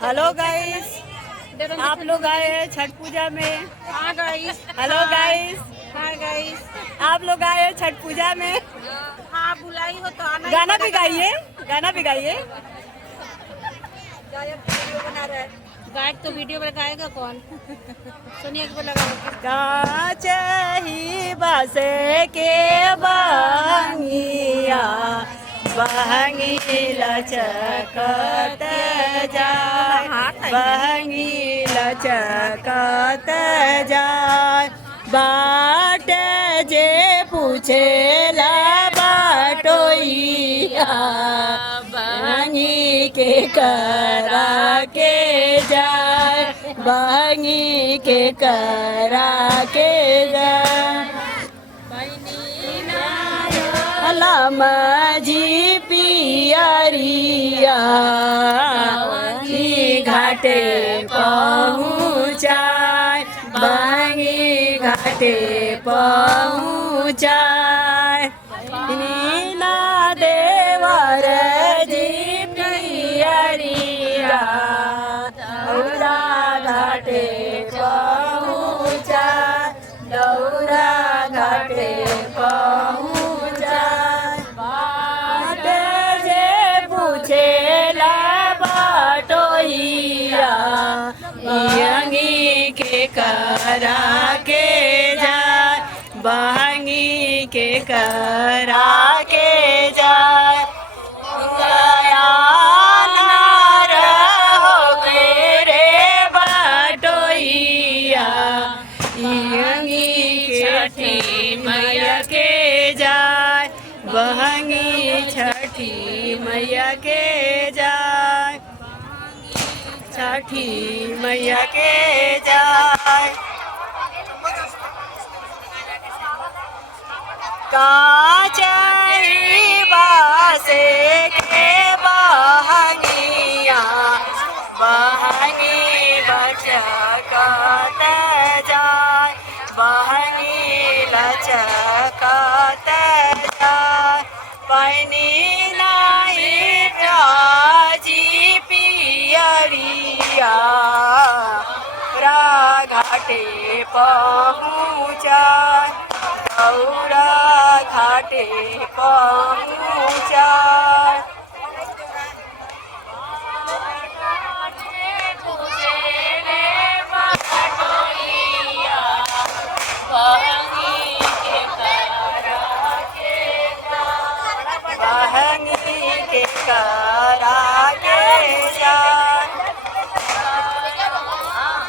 Hello guys, आप लोग आए हैं छठ पूजा में। हाँ गाइस। हेलो गाइस, हाँ गाइस। आप लोग आए हैं छठ पूजा में। हाँ बुलाई हो तो आना। गाना भी गाइए, गाना भी गाइए। गायक वीडियो बना रहा है। गायक तो वीडियो लगाएगा कौन? सोनिया को लगाओ। कांच ही बसे के बहंगिया, बहंगी लचकत जाय, बहंगी लचकत जाय। बाट जे पूछेला बाटोइया, बहंगी के करा के जाय, बहंगी के करा के जाय। लमजी पियरिया घाटे पहुँचाय, बहंगी घाटे पहुँचाय। नीना देवर जी पियरिया दौरा घाटे पहुँचाय, दौरा घाटे पहुँचाय। बाट जे पूछेला बाटोइया, बहंगी के करा के जाय, बहंगी के करा के जाय। नार हो गए रे बाटोइया, बहंगी छठी मैया के जाय, बहंगी छठी मैया के जाय, छठी मैया के जाय। कांचरी बासे के बहंगिया, बहंगी लचकत जाय, बहंगी लचकत जाय। पैनी नाही प्राची पियरिया, घाटे पहुँचाय, दौरा घाटे पहुँचाय। बहंगी के